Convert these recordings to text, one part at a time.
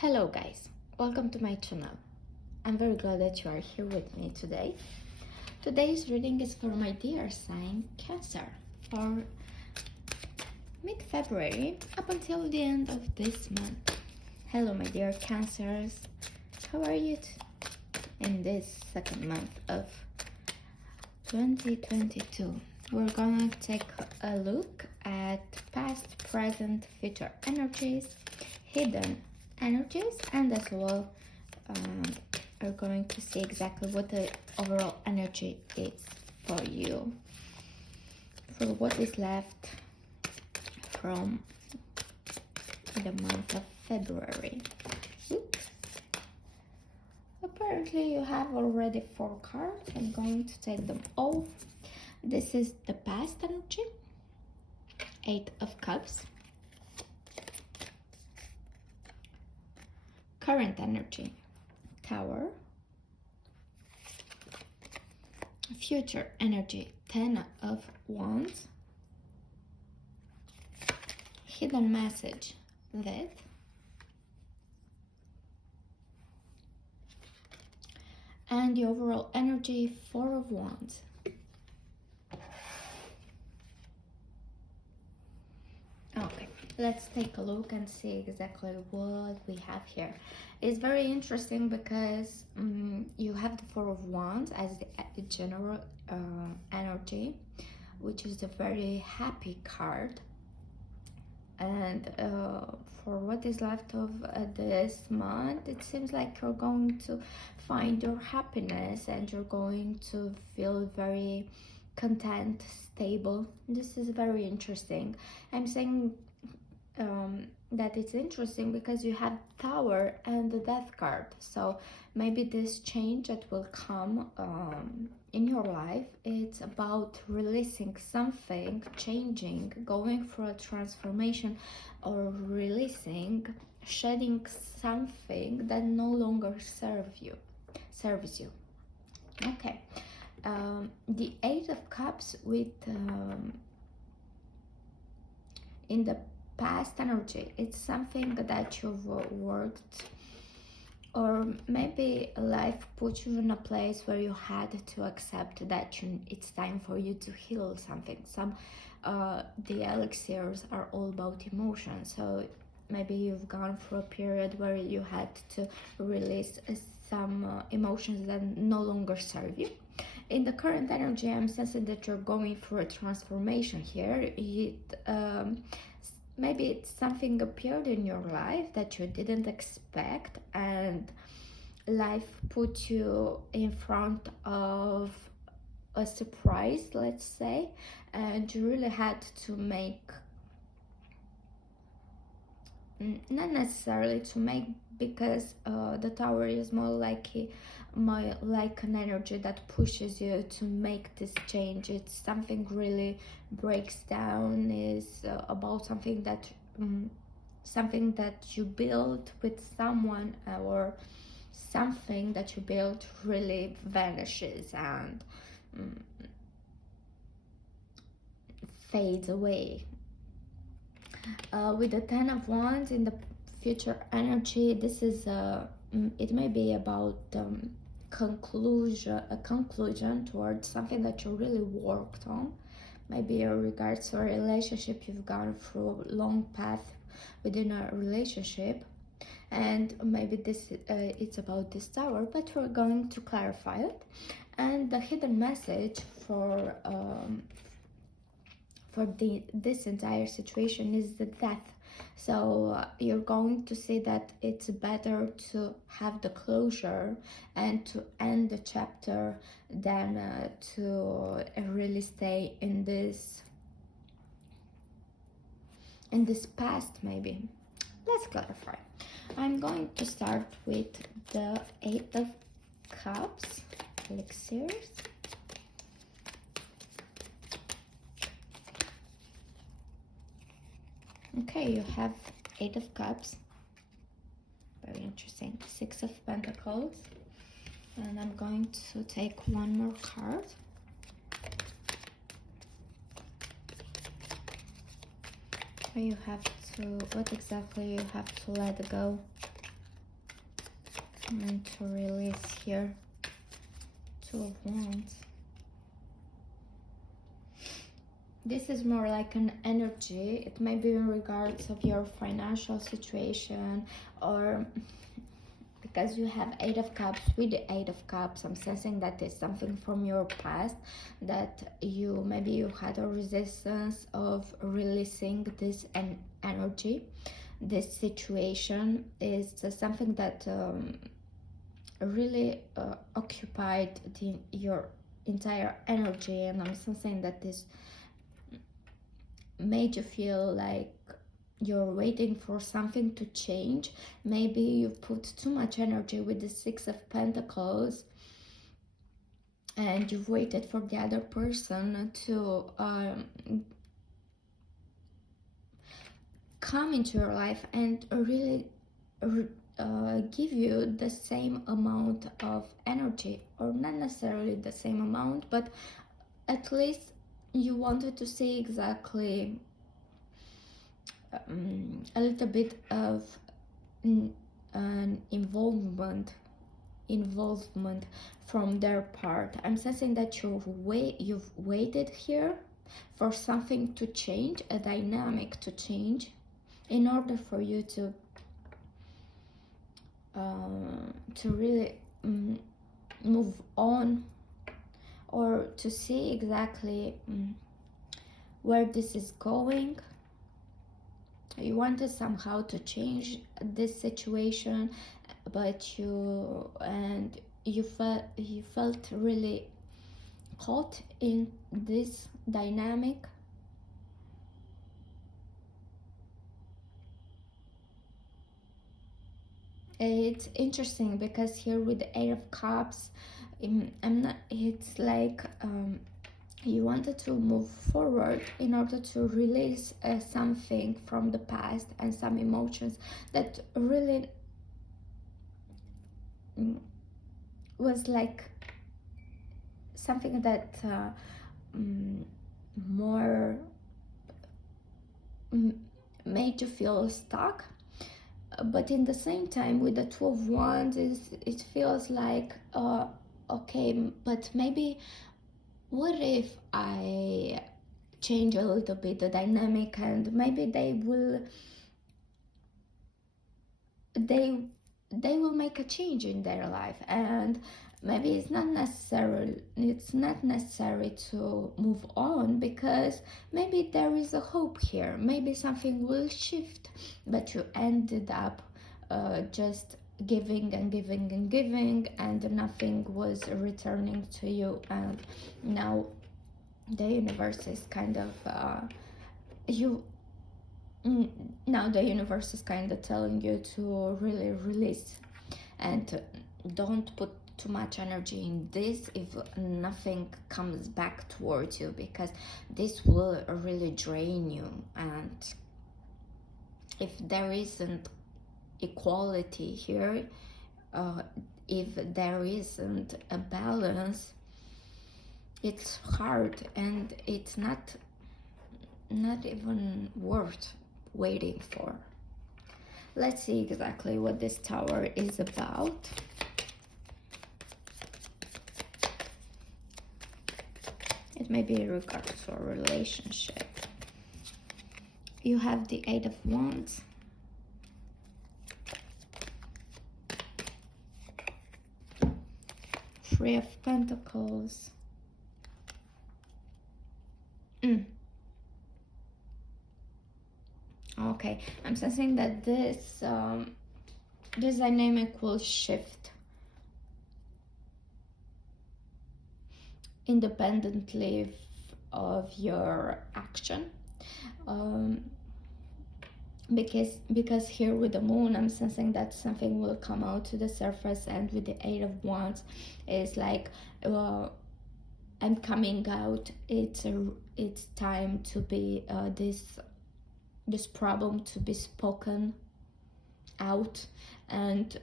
Hello guys, welcome to my channel. I'm very glad that you are here with me today. Today's reading is for my dear sign Cancer for mid-February up until the end of this month. Hello my dear Cancers, how are you in this second month of 2022? We're gonna take a look at past, present, future energies, hidden energies, and as well are going to see exactly what the overall energy is for you for what is left from the month of February. Oops. Apparently you have already 4 cards. I'm going to take them all. This is the past energy, 8 of Cups. Current energy, Tower. Future energy, 10 of Wands. Hidden message, Death. And the overall energy, 4 of Wands. Okay, let's take a look and see exactly what we have here. It's very interesting because you have the 4 of Wands as the general energy, which is a very happy card. And for what is left of this month, it seems like you're going to find your happiness and you're going to feel very content, stable. This is very interesting. I'm saying that it's interesting because you have Tower and the Death card, so maybe this change that will come in your life, it's about releasing something, changing, going through a transformation, or releasing, shedding something that no longer serves you. Okay. The 8 of Cups with in the past energy, it's something that you've worked, or maybe life put you in a place where you had to accept that it's time for you to heal something. The elixirs are all about emotions, so maybe you've gone through a period where you had to release some emotions that no longer serve you. In the current energy, I'm sensing that you're going through a transformation here. Maybe it's something appeared in your life that you didn't expect, and life put you in front of a surprise, let's say, and you really had to make, not necessarily to make, because the Tower is more like an energy that pushes you to make this change. It's something really breaks down, is about something that you built with someone, or something that you built really vanishes and fades away. With the 10 of Wands in the future energy, this is it may be about a conclusion towards something that you really worked on. Maybe in regards to a relationship, you've gone through a long path within a relationship, and maybe this it's about this Tower, but we're going to clarify it. And the hidden message for this entire situation is the Death. So you're going to see that it's better to have the closure and to end the chapter than to really stay in this past. Maybe let's clarify. I'm going to start with the 8 of Cups, elixirs. Okay, you have 8 of Cups, very interesting. 6 of Pentacles, and I'm going to take one more card. You have to, what exactly you have to let go And to release here. Two of Wands. This is more like an energy. It may be in regards of your financial situation, or because you have Eight of Cups. With the Eight of Cups, I'm sensing that is something from your past, that maybe you had a resistance of releasing this energy. This situation is something that really occupied your entire energy, and I'm sensing that this made you feel like you're waiting for something to change. Maybe you put too much energy with the Six of Pentacles, and you've waited for the other person to come into your life and really give you the same amount of energy, or not necessarily the same amount, but at least you wanted to see exactly a little bit of an involvement from their part. I'm sensing that you've waited here for something to change, a dynamic to change, in order for you to really move on, or to see exactly where this is going. You wanted somehow to change this situation, but you felt really caught in this dynamic. It's interesting because here with the Eight of Cups, it's like you wanted to move forward in order to release something from the past, and some emotions that really was like something that more made you feel stuck. But in the same time, with the Two of Wands, it feels like okay, but maybe what if I change a little bit the dynamic, and maybe they will make a change in their life, and maybe it's not necessary to move on, because maybe there is a hope here, maybe something will shift, but you ended up just giving and giving and giving, and nothing was returning to you. And now the universe is kind of now the universe is kind of telling you to really release, and don't put too much energy in this if nothing comes back towards you, because this will really drain you. And if there isn't equality here, if there isn't a balance, it's hard, and it's not even worth waiting for. Let's see exactly what this Tower is about. It may be in regards to a relationship. You have the Eight of Wands. Three of Pentacles. Okay, I'm sensing that this dynamic will shift independently of your action, because here with the Moon, I'm sensing that something will come out to the surface, and with the Eight of Wands, it's like I'm coming out. It's time to be this problem to be spoken out, and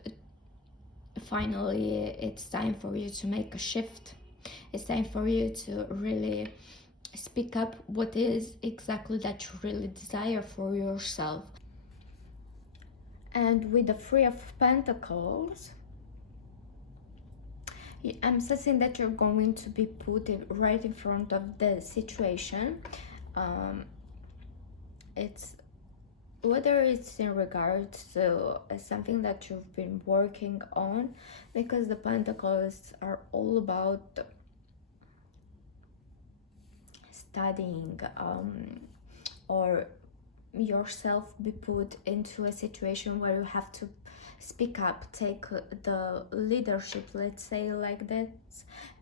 finally it's time for you to make a shift. It's time for you to really speak up what is exactly that you really desire for yourself. And with the Three of Pentacles, I'm sensing that you're going to be put right in front of the situation. It's whether it's in regards to something that you've been working on, because the Pentacles are all about studying, or yourself be put into a situation where you have to speak up, take the leadership, let's say like that,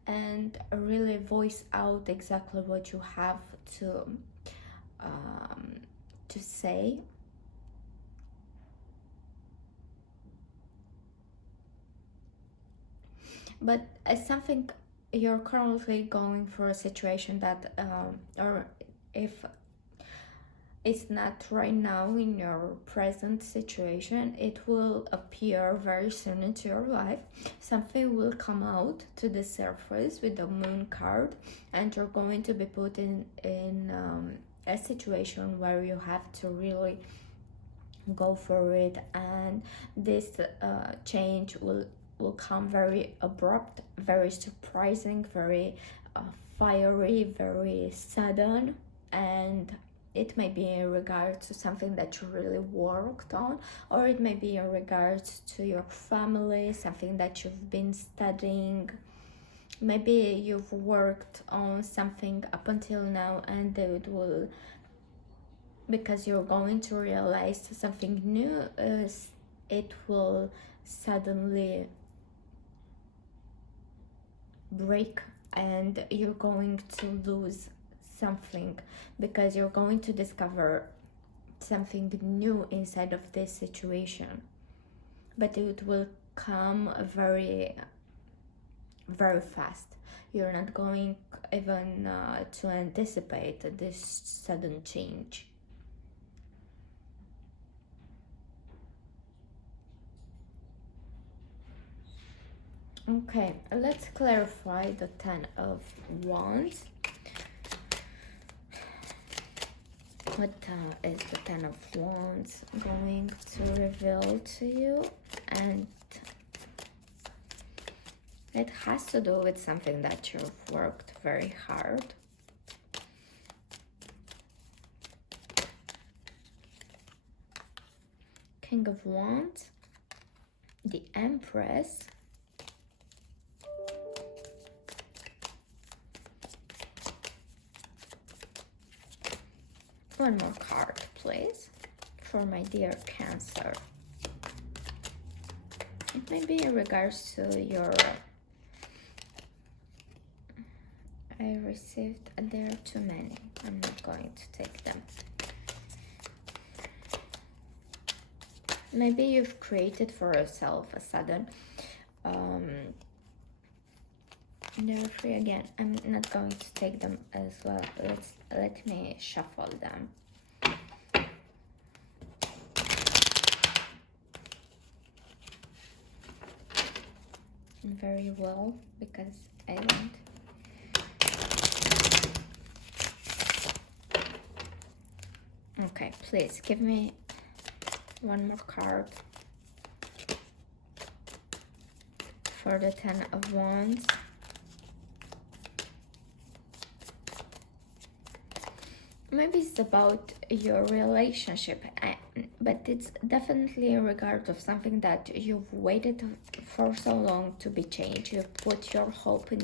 and really voice out exactly what you have to say. But as something, you're currently going through a situation that or if it's not right now in your present situation, it will appear very soon into your life. Something will come out to the surface with the moon card, and you're going to be put in a situation where you have to really go for it, and this change will come very abrupt, very surprising, very fiery, very sudden, and it may be in regards to something that you really worked on, or it may be in regards to your family, something that you've been studying. Maybe you've worked on something up until now, and it will, because you're going to realize something new, it will suddenly break, and you're going to lose something, because you're going to discover something new inside of this situation. But it will come very fast. You're not going even to anticipate this sudden change. Okay, let's clarify the Ten of Wands. What is the Ten of Wands going to reveal to you? And it has to do with something that you've worked very hard. King of Wands, the Empress, one more card, please, for my dear Cancer. It may be in regards to your... I received... there are too many. I'm not going to take them. Maybe you've created for yourself a sudden... there are three again. I'm not going to take them as well. Let me shuffle them. Very well, because I want... Okay, please give me one more card for the Ten of Wands. Maybe it's about your relationship, but it's definitely in regard of something that you've waited for so long to be changed. You've put your hope in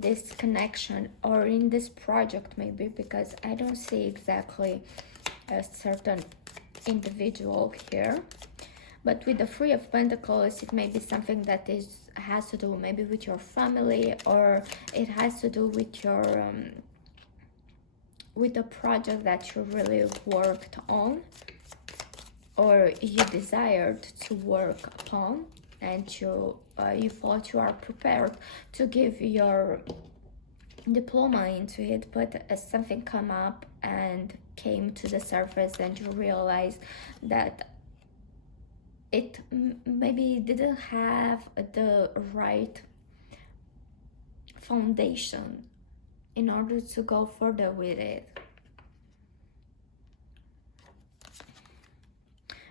this connection, or in this project, maybe, because I don't see exactly a certain individual here. But with the Three of Pentacles, it may be something that has to do maybe with your family, or it has to do with your with a project that you really worked on, or you desired to work upon, and you thought you are prepared to give your diploma into it, but something come up and came to the surface, and you realize that it maybe didn't have the right foundation in order to go further with it.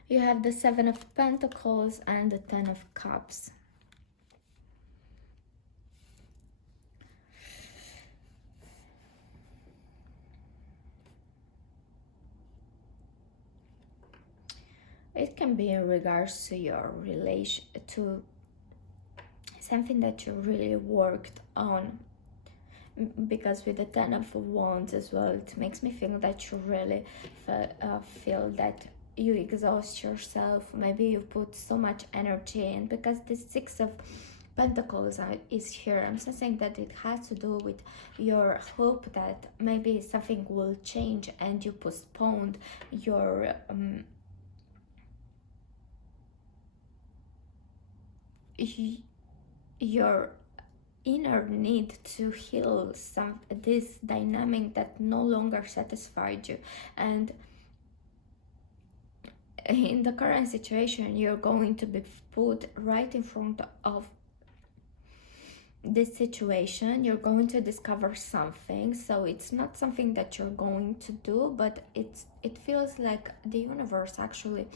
You have the Seven of Pentacles and the Ten of Cups. It can be in regards to your relation, to something that you really worked on, because with the Ten of Wands as well, it makes me think that you really feel that you exhaust yourself. Maybe you put so much energy in, because the Six of Pentacles is here. I'm sensing that it has to do with your hope that maybe something will change, and you postponed your your inner need to heal this dynamic that no longer satisfied you. And in the current situation, you're going to be put right in front of this situation. You're going to discover something, so it's not something that you're going to do, but it feels like the universe actually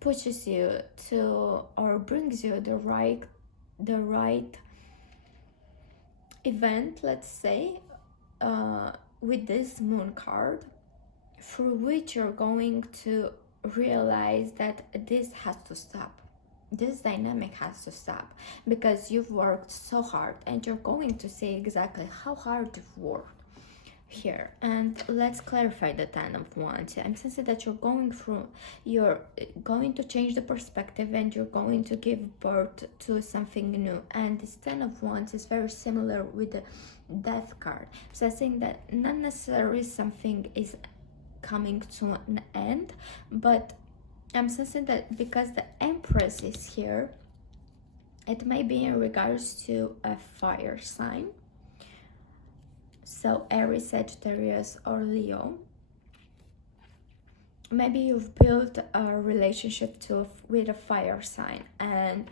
pushes you to, or brings you the right event, let's say, with this Moon card, through which you're going to realize that this has to stop. This dynamic has to stop, because you've worked so hard, and you're going to see exactly how hard you've worked here. And let's clarify the Ten of Wands. I'm sensing that you're going to change the perspective, and you're going to give birth to something new. And this Ten of Wands is very similar with the Death card, sensing that not necessarily something is coming to an end, but I'm sensing that because the Empress is here, it may be in regards to a fire sign, so Aries, Sagittarius, or Leo. Maybe you've built a relationship with a fire sign, and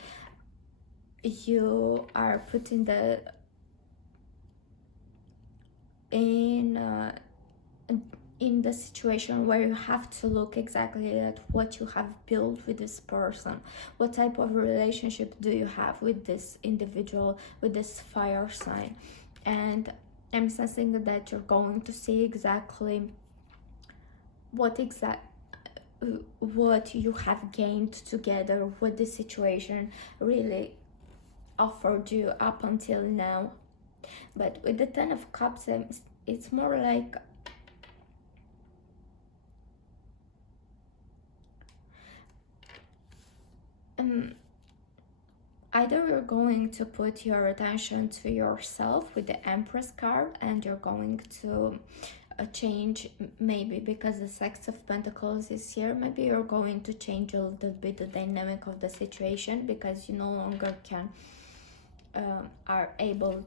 you are putting in the situation where you have to look exactly at what you have built with this person. What type of relationship do you have with this individual, with this fire sign? And I'm sensing that you're going to see exactly what you have gained together, what this situation really offered you up until now. But with the Ten of Cups, it's more like either you're going to put your attention to yourself with the Empress card, and you're going to change, maybe because the Six of Pentacles is here, maybe you're going to change a little bit the dynamic of the situation, because you no longer can are able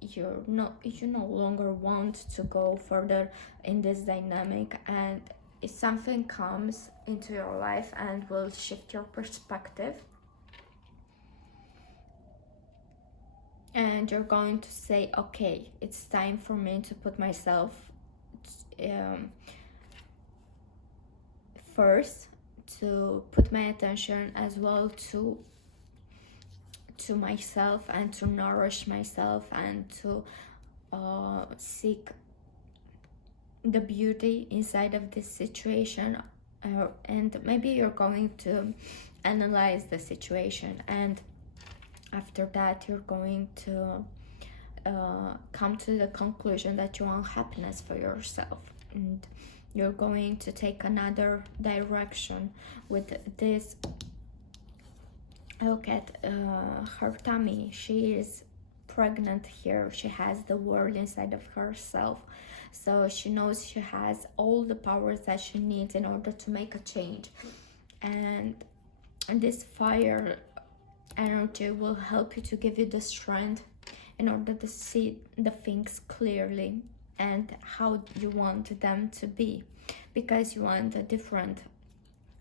you no longer want to go further in this dynamic. And if something comes into your life and will shift your perspective, and you're going to say, okay, it's time for me to put myself first, to put my attention as well to myself, and to nourish myself, and to seek the beauty inside of this situation. And maybe you're going to analyze the situation, and after that you're going to come to the conclusion that you want happiness for yourself, and you're going to take another direction with this. Look at her tummy. She is pregnant here. She has the world inside of herself, so she knows she has all the powers that she needs in order to make a change. And this fire energy will help you, to give you the strength in order to see the things clearly and how you want them to be, because you want a different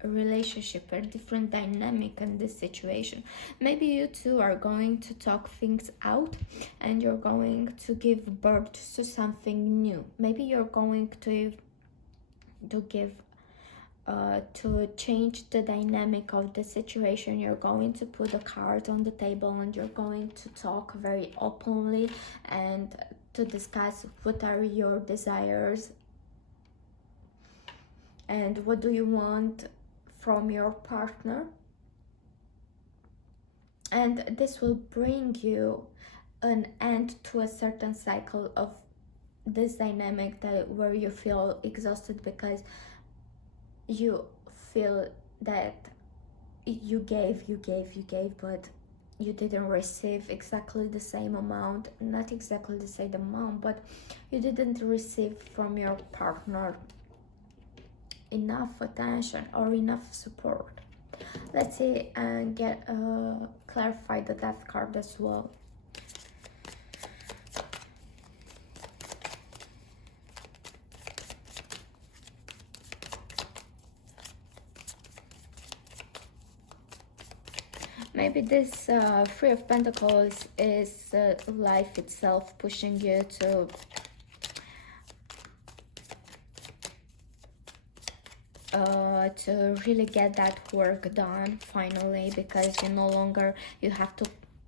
relationship, a different dynamic in this situation. Maybe you two are going to talk things out, and you're going to give birth to something new. Maybe you're going to change the dynamic of the situation. You're going to put the cards on the table, and you're going to talk very openly and to discuss what are your desires, and what do you want from your partner. And this will bring you an end to a certain cycle of this dynamic that where you feel exhausted because you feel that you gave, but you didn't receive exactly the same amount, not exactly the same amount, but you didn't receive from your partner enough attention or enough support. Let's see and get clarify the death card as well. Maybe this Three of Pentacles is life itself pushing you to really get that work done finally, because you no longer, you have to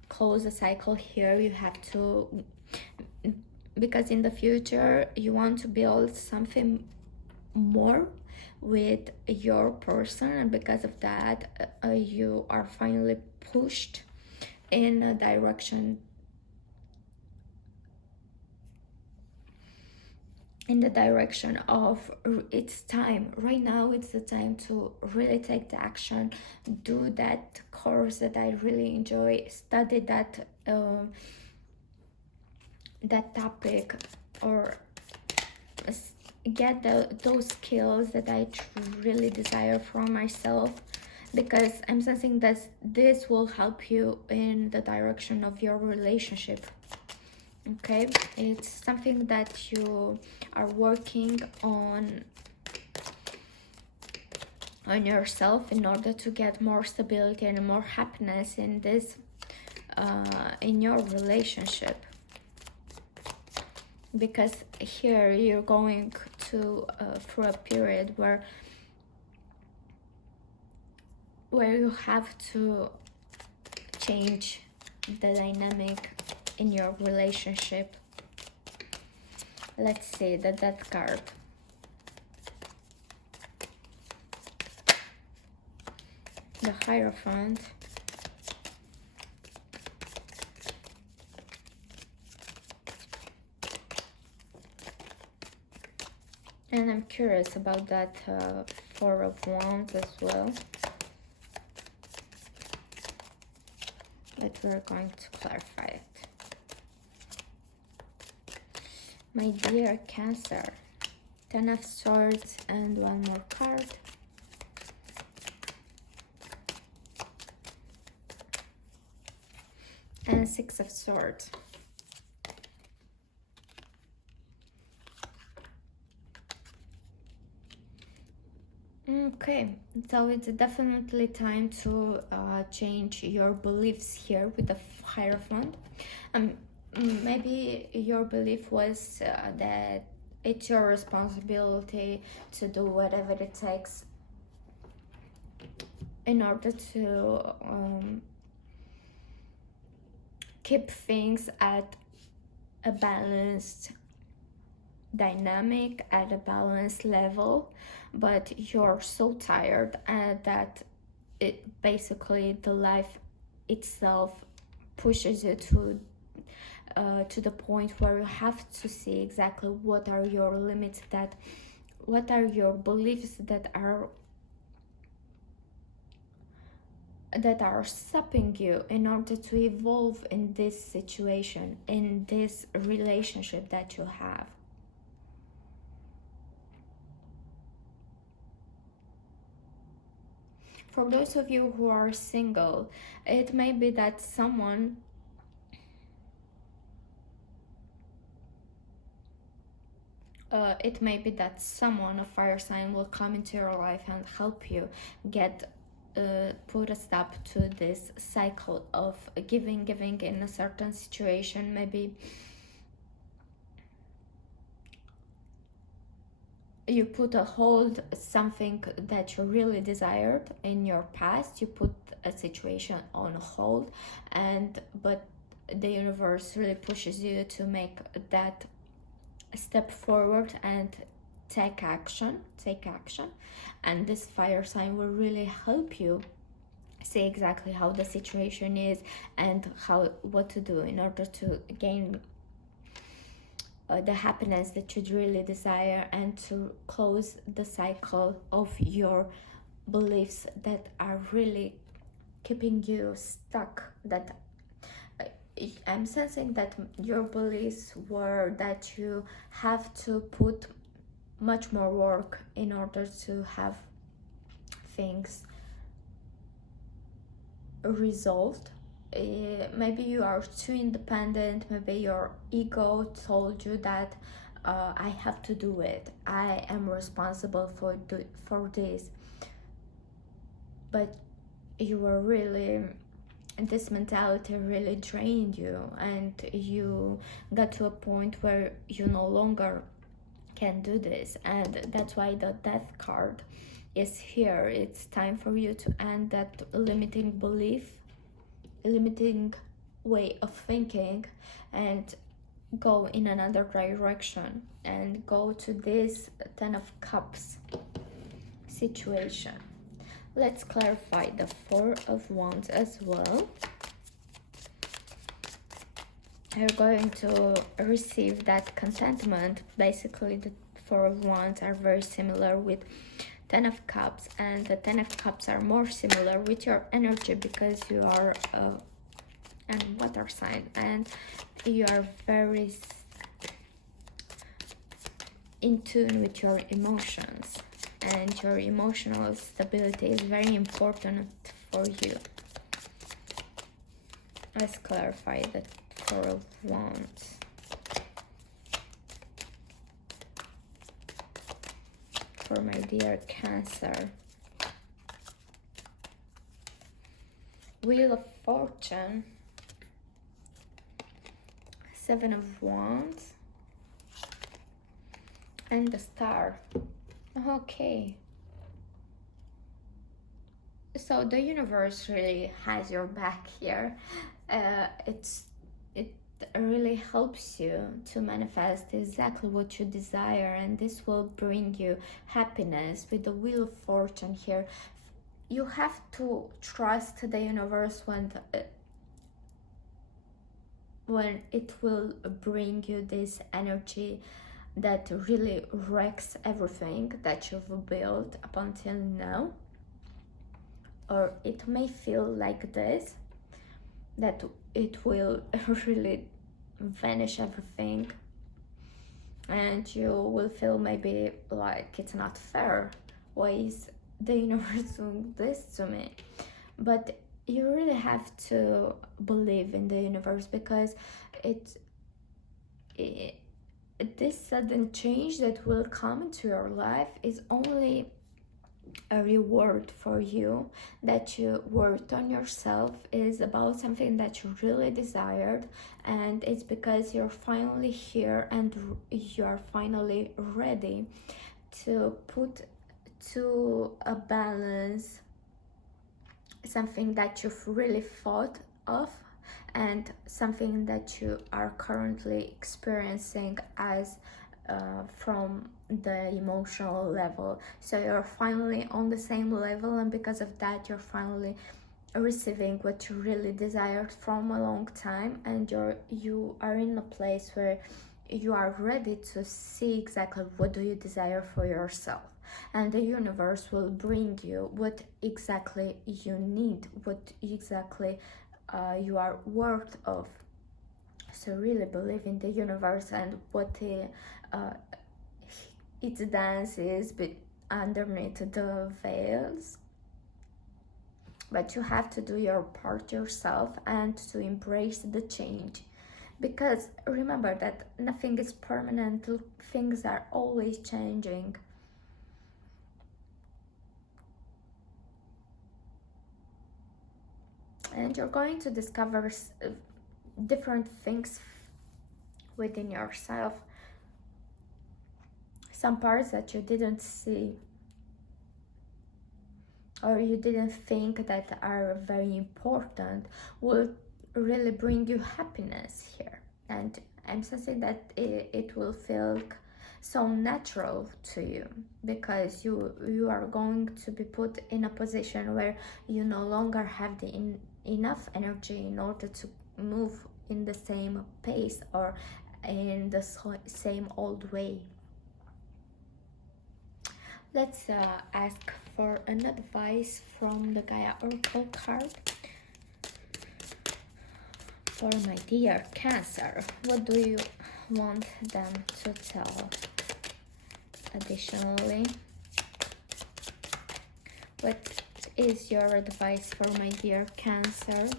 close the cycle here. You have to, because in the future you want to build something more with your person, and because of that you are finally pushed in a direction, in the direction of it's time. Right now it's the time to really take the action, do that course that I really enjoy, study that that topic, or get those skills that I really desire for myself, because I'm sensing that this will help you in the direction of your relationship. Okay, it's something that you are working on yourself in order to get more stability and more happiness in this in your relationship, because here you're going to through a period where you have to change the dynamic in your relationship. Let's see the Death card. The Hierophant. And I'm curious about that Four of Wands as well. But we're going to clarify it. My dear Cancer. 10 of Swords and one more card. And 6 of Swords. Okay, so it's definitely time to change your beliefs here with the Hierophant. Maybe your belief was that it's your responsibility to do whatever it takes in order to keep things at a balanced dynamic, at a balanced level, but you're so tired that it basically the life itself pushes you to the point where you have to see exactly what are your limits, what are your beliefs that are stopping you in order to evolve in this situation, in this relationship that you have. For those of you who are single, it may be that someone a fire sign will come into your life and help you get put a stop to this cycle of giving in a certain situation. Maybe you put a hold something that you really desired in your past. You put a situation on hold, but the universe really pushes you to make that step forward and take action. And this fire sign will really help you see exactly how the situation is and what to do in order to gain the happiness that you'd really desire, and to close the cycle of your beliefs that are really keeping you stuck. That I'm sensing that your beliefs were that you have to put much more work in order to have things resolved. Maybe you are too independent. Maybe your ego told you that I have to do it, I am responsible for this. But you were really, this mentality really drained you, and you got to a point where you no longer can do this. And that's why the death card is here. It's time for you to end that limiting belief, limiting way of thinking, and go in another direction, and go to this 10 of Cups situation. Let's clarify the 4 of Wands as well. You're going to receive that contentment. Basically, the 4 of Wands are very similar with 10 of Cups, and the 10 of Cups are more similar with your energy because you are a water sign, and you are very in tune with your emotions, and your emotional stability is very important for you. Let's clarify the 4 of Wands. For my dear Cancer. Wheel of Fortune. 7 of Wands. And the Star. Okay. So the universe really has your back here. It really helps you to manifest exactly what you desire, and this will bring you happiness. With the Wheel of Fortune here, you have to trust the universe when it will bring you this energy that really wrecks everything that you've built up until now. Or it may feel like this, that it will really vanish everything, and you will feel maybe like it's not fair. Why is the universe doing this to me? But you really have to believe in the universe, because this sudden change that will come into your life is only a reward for you, that you worked on yourself, is about something that you really desired, and it's because you're finally here and you're finally ready to put to a balance something that you've really thought of and something that you are currently experiencing as from the emotional level. So you're finally on the same level, and because of that you're finally receiving what you really desired from a long time, and you are in a place where you are ready to see exactly what do you desire for yourself, and the universe will bring you what exactly you need, what exactly you are worth of. So really believe in the universe and what its dance is, but underneath the veils. But you have to do your part yourself and to embrace the change, because remember that nothing is permanent, things are always changing. And you're going to discover different things within yourself, some parts that you didn't see or you didn't think that are very important will really bring you happiness here. And I'm sensing that it will feel so natural to you, because you are going to be put in a position where you no longer have the enough energy in order to move in the same pace or in the same old way. Let's ask for an advice from the Gaia Oracle card. For my dear Cancer, what do you want them to tell? Additionally, what is your advice for my dear Cancer?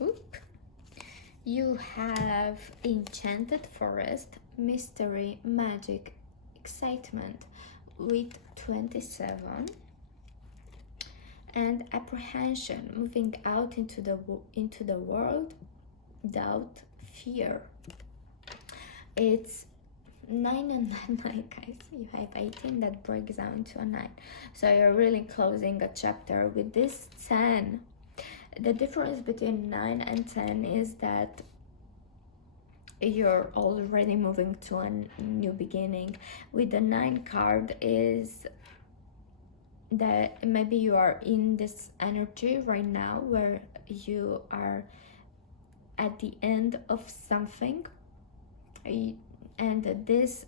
Oop. You have Enchanted Forest, Mystery, Magic, Excitement with 27, and Apprehension, moving out into the world, Doubt, Fear. It's 9 and 9, guys. You have 18 that breaks down to a 9, so you're really closing a chapter with this 10. The difference between 9 and 10 is that you're already moving to a new beginning. With the 9 card is that maybe you are in this energy right now where you are at the end of something, and this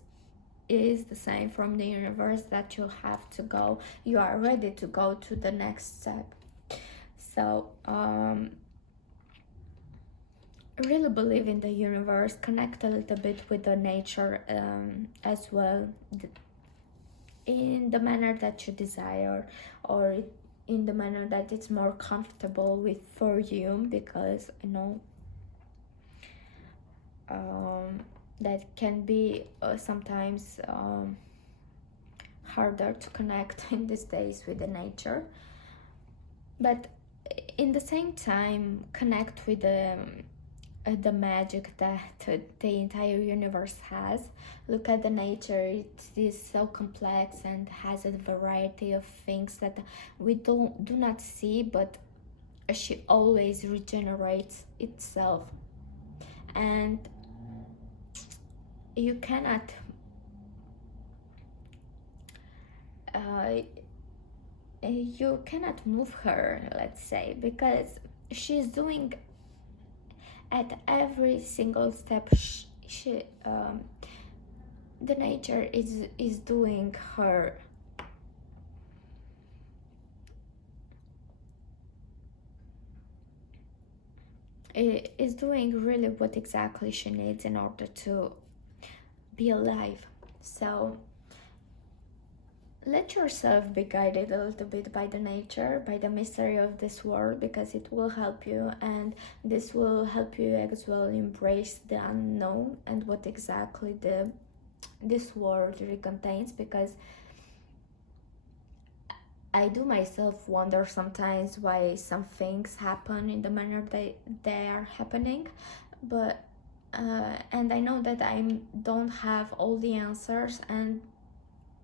is the sign from the universe that you have to go, you are ready to go to the next step. So really believe in the universe, connect a little bit with the nature as well, in the manner that you desire, or in the manner that it's more comfortable with for you, because I know that can be sometimes harder to connect in these days with the nature, but in the same time connect with the magic that the entire universe has. Look at the nature, it is so complex and has a variety of things that we do not see, but she always regenerates itself, and you cannot move her, let's say, because she's doing at every single step the nature is doing her is doing really what exactly she needs in order to be alive. So let yourself be guided a little bit by the nature, by the mystery of this world, because it will help you, and this will help you as well embrace the unknown and what exactly this world really contains. Because I do myself wonder sometimes why some things happen in the manner they are happening, but and I know that I don't have all the answers, and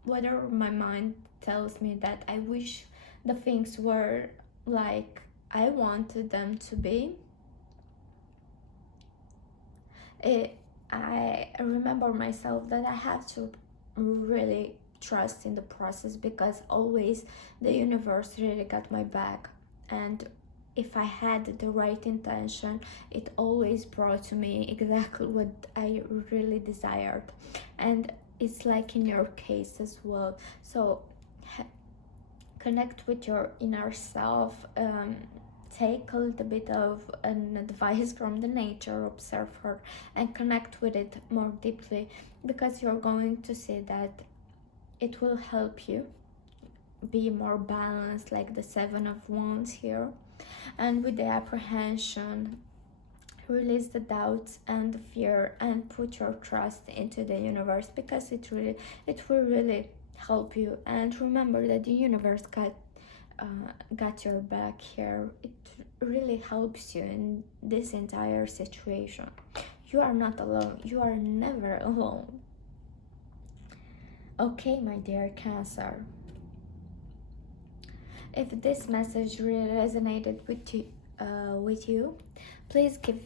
whether my mind tells me that I wish the things were like I wanted them to be, I remember myself that I have to really trust in the process, because always the universe really got my back, and if I had the right intention, it always brought to me exactly what I really desired. And it's like in your case as well. So connect with your inner self, take a little bit of an advice from the nature, observe her and connect with it more deeply, because you're going to see that it will help you be more balanced, like the 7 of Wands here. And with the apprehension, release the doubts and the fear and put your trust into the universe, because it will really help you. And remember that the universe got your back here. It really helps you in this entire situation. You are not alone. You are never alone. Okay, my dear Cancer, if this message really resonated with you, please give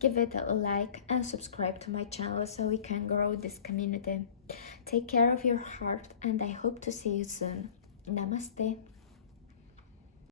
give it a like and subscribe to my channel so we can grow this community. Take care of your heart, and I hope to see you soon. Namaste.